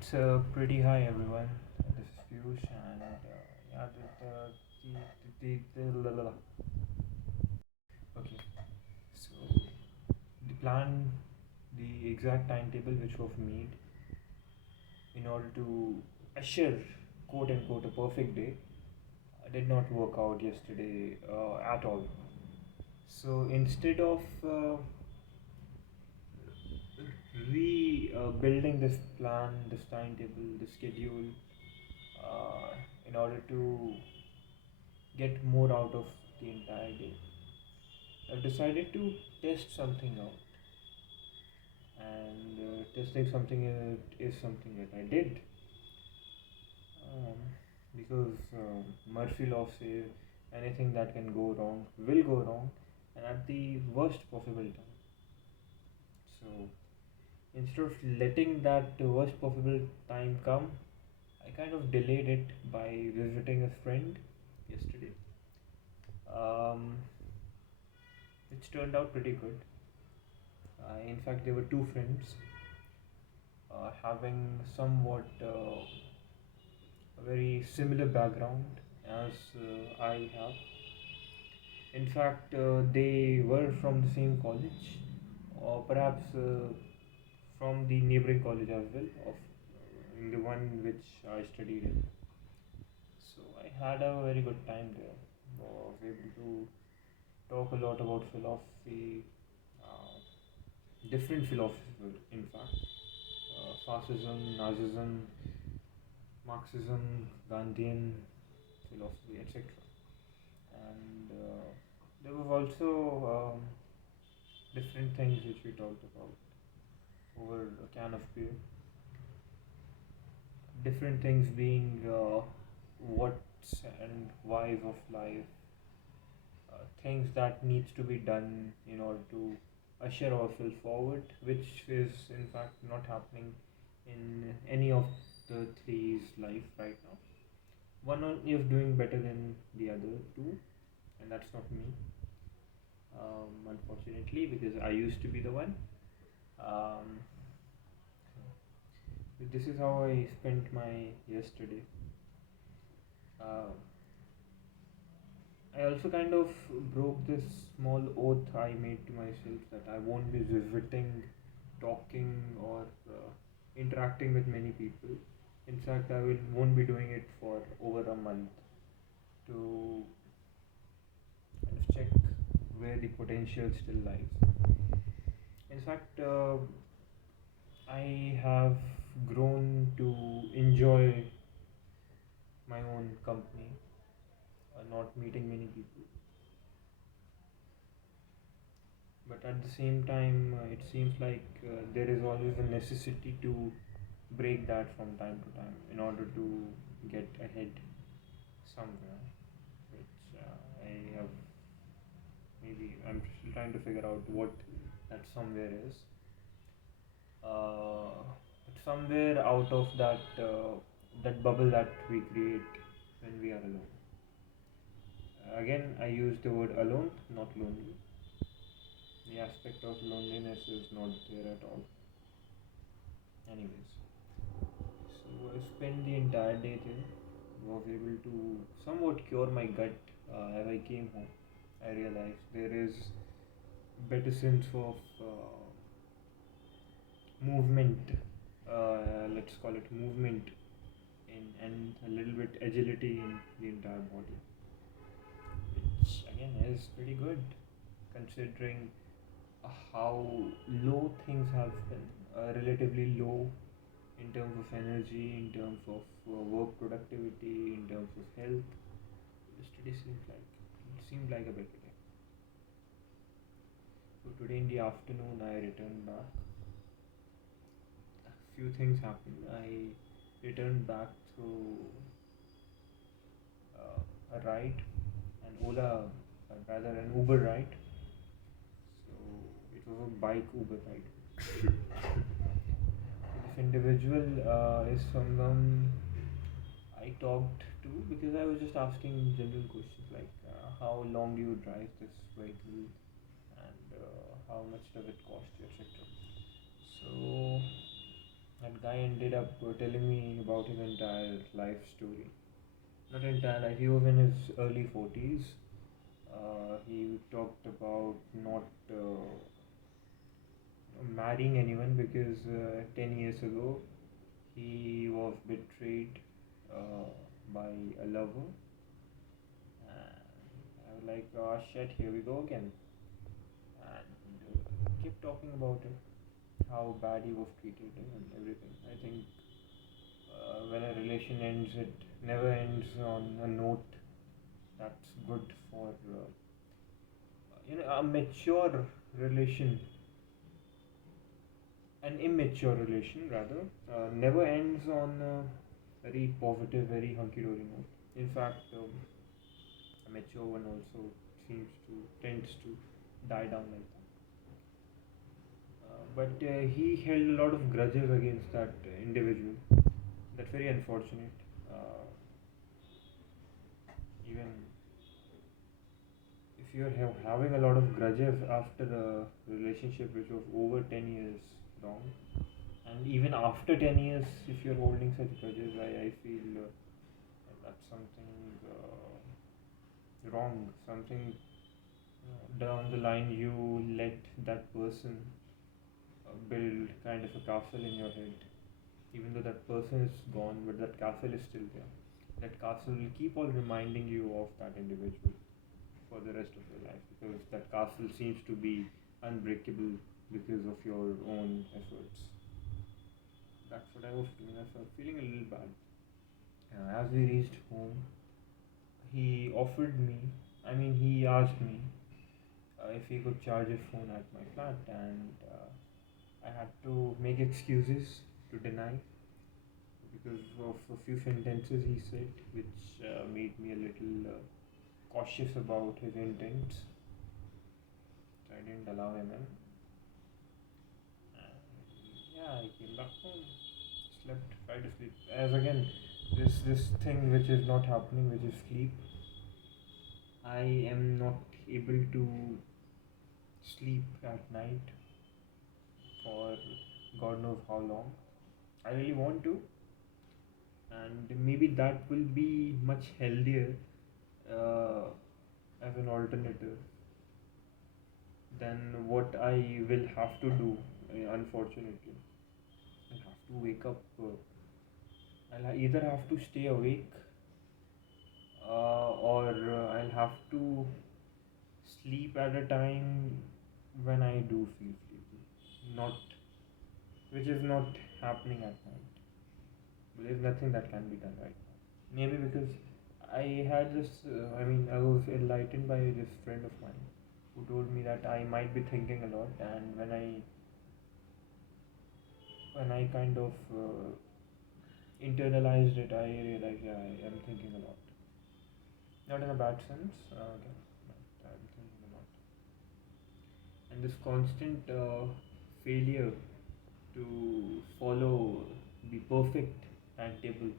It's pretty high, everyone. This is Piyush, and yeah, okay. So the plan, the exact timetable which was made in order to assure quote unquote a perfect day did not work out yesterday at all. So instead of rebuilding this plan, this timetable, this schedule, uh, in order to get more out of the entire day, I've decided to test something out, and testing something is something that I did, um, because Murphy Law says anything that can go wrong will go wrong, and at the worst possible time. So instead of letting that worst possible time come, I kind of delayed it by visiting a friend yesterday, um, which turned out pretty good. In fact, there were two friends having somewhat a very similar background as I have. In fact, they were from the same college, or perhaps from the neighboring college as well, of in the one which I studied in. So I had a very good time there. Was able to talk a lot about philosophy, uh, different philosophies, in fact, Fascism, Nazism, Marxism, Gandhian philosophy, etc. And there was also different things which we talked about over a can of beer. Different things being what's and whys of life, things that needs to be done in order to usher ourselves forward, which is in fact not happening in any of the three's life right now. One is doing better than the other two, and that's not me, unfortunately, because I used to be the one. Um, this is how I spent my yesterday. Uh, I also kind of broke this small oath I made to myself that I won't be visiting, talking, or interacting with many people. In fact, won't be doing it for over a month to kind of check where the potential still lies. In fact, I have grown to enjoy my own company, not meeting many people. But at the same time, it seems like there is always a necessity to break that from time to time in order to get ahead somewhere, which I have maybe I'm still trying to figure out what that somewhere is. But somewhere out of that bubble that we create when we are alone. Again, I use the word alone, not lonely. The aspect of loneliness is not there at all. Anyways, so I spent the entire day there. Was able to somewhat cure my gut as I came home. I realized there is better sense of movement. Let's call it movement in and a little bit agility in the entire body, which again is pretty good considering how low things have been. Relatively low in terms of energy, in terms of work productivity, in terms of health. Yesterday seemed like a better day. So today in the afternoon I returned back. A few things happened. I returned back through a ride, an Ola, rather an Uber ride. So it was a bike Uber ride. This individual is someone I talked to because I was just asking general questions like how long do you drive this vehicle, and how much does it cost you, etc. So That guy ended up telling me about his entire life story. Not entire life, he was in his early 40s. He talked about not marrying anyone because 10 years ago he was betrayed uh, by a lover. And I was like, oh shit, here we go again. And kept talking about it, how bad he was treated and everything. I think when a relation ends, it never ends on a note that's good for a mature relation. An immature relation rather never ends on a very positive, very hunky-dory note. In fact, a mature one also tends to die down like that. But he held a lot of grudges against that individual. That's very unfortunate. Uh, Even if you're having a lot of grudges after a relationship which was over 10 years long, and even after 10 years, if you're holding such grudges, I feel that's something wrong. Something down the line you let that person build kind of a castle in your head. Even though that person is gone, but that castle is still there. That castle will keep on reminding you of that individual for the rest of your life because that castle seems to be unbreakable because of your own efforts. That's what I was feeling. I was feeling a little bad. As we reached home, he offered me, he asked me if he could charge his phone at my flat, and I had to make excuses to deny because of a few sentences he said, which made me a little cautious about his intents. So I didn't allow him in. Yeah, I came back home, slept, tried to sleep. As again, this thing which is not happening, which is sleep. I am not able to sleep at night for God knows how long. I really want to, and maybe that will be much healthier uh, as an alternative than what I will have to do. Unfortunately, I have to wake up. I'll either have to stay awake or I'll have to sleep at a time when I do feel sleepy. Not which is not happening at night. There's nothing that can be done right now. Maybe because I had this, I was enlightened by this friend of mine who told me that I might be thinking a lot, and when I kind of internalized it, I realized, yeah, I am thinking a lot. Not in a bad sense, again, but I'm thinking a lot. And this constant failure to follow the perfect timetable,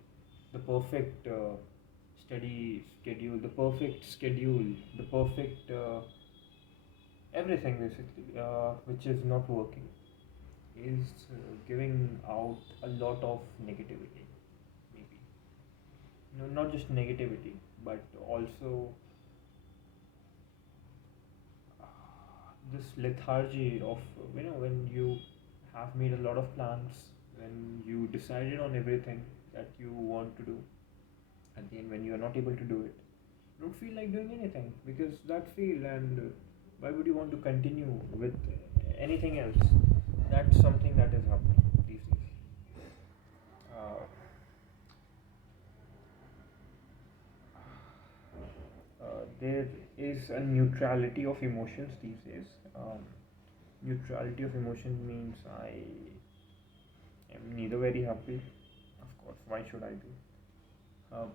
the perfect study schedule, the perfect schedule, the perfect everything basically, which is not working, is giving out a lot of negativity. Maybe no, not just negativity, but also this lethargy of when you have made a lot of plans, when you decided on everything that you want to do, at the end when you are not able to do it, you don't feel like doing anything because that failed, and why would you want to continue with anything else? That's something that is happening these days. There is a neutrality of emotions these days. Neutrality of emotions means I am neither very happy, of course, why should I be, uh,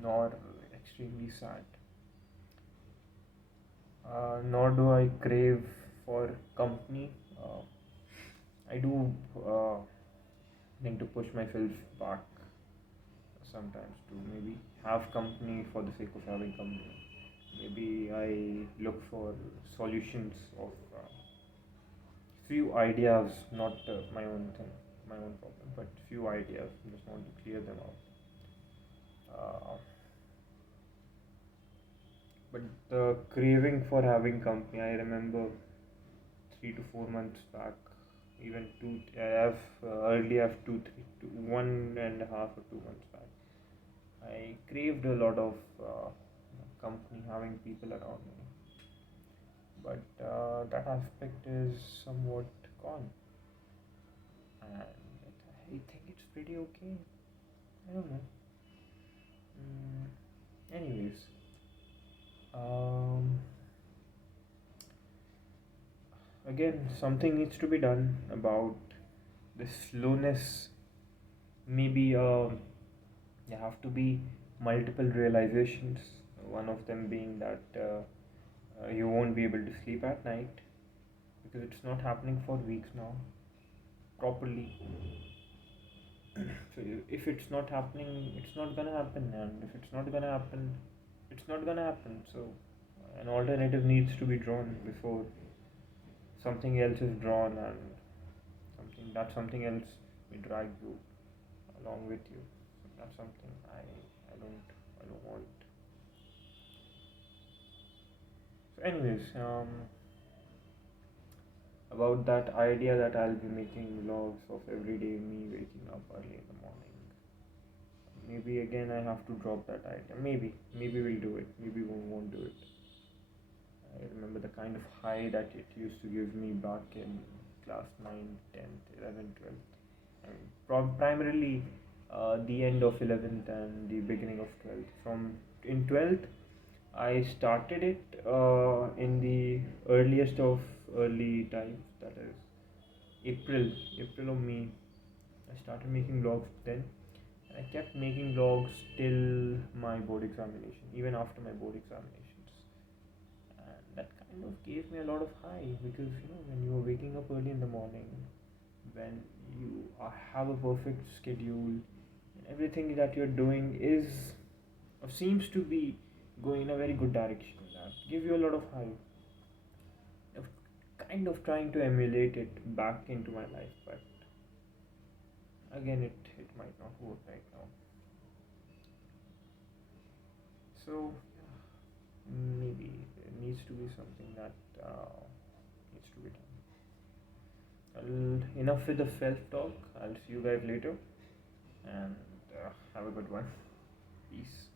nor extremely sad, nor do I crave for company. I do need to push myself back sometimes to maybe have company for the sake of having company. Maybe I look for solutions of few ideas, not my own thing. my own problem, but few ideas. Just want to clear them out. Uh, but the craving for having company, I remember 3 to 4 months back, even two. Early have 1.5 or 2 months back. I craved a lot of company, having people around me, but that aspect is somewhat gone, and I think it's pretty okay. I don't know. Anyways, um, again, something needs to be done about the slowness. Maybe there have to be multiple realizations. One of them being that you won't be able to sleep at night because it's not happening for weeks now properly. So if it's not happening, it's not gonna happen, and if it's not gonna happen, it's not gonna happen. So an alternative needs to be drawn before something else is drawn, and something else will drag you along with you. So that's something I don't want. So anyways, about that idea that I'll be making vlogs of everyday me waking up early in the morning. Maybe again I have to drop that idea. Maybe we'll do it. Maybe we won't do it. I remember the kind of high that it used to give me back in class 9, 10th, 11th, 12th. I mean, primarily the end of 11th and the beginning of 12th. From in 12th, I started it in the earliest of early times, that is April or May. I started making vlogs then. I kept making vlogs till my board examination, even after my board examinations. And that kind of gave me a lot of high because when you are waking up early in the morning, when you have a perfect schedule, and everything that you're doing is or seems to be going in a very good direction, that give you a lot of high. Of kind of trying to emulate it back into my life, but again, it might not work right now. So maybe there needs to be something that needs to be done. Enough with the self talk. I'll see you guys later, and have a good one. Peace.